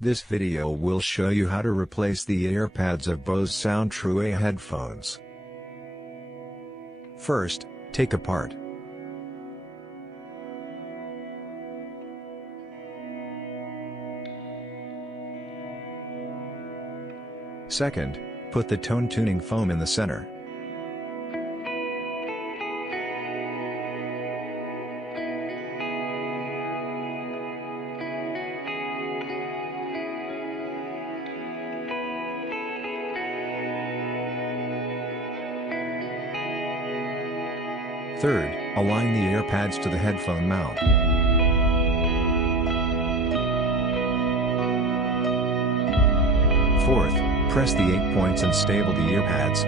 This video will show you how to replace the earpads of BOSE Soundtrue headphones. First, take apart. Second, put the tone tuning foam in the center. Third, align the earpads to the headphone mount. Fourth, press the 8 points and stable the earpads.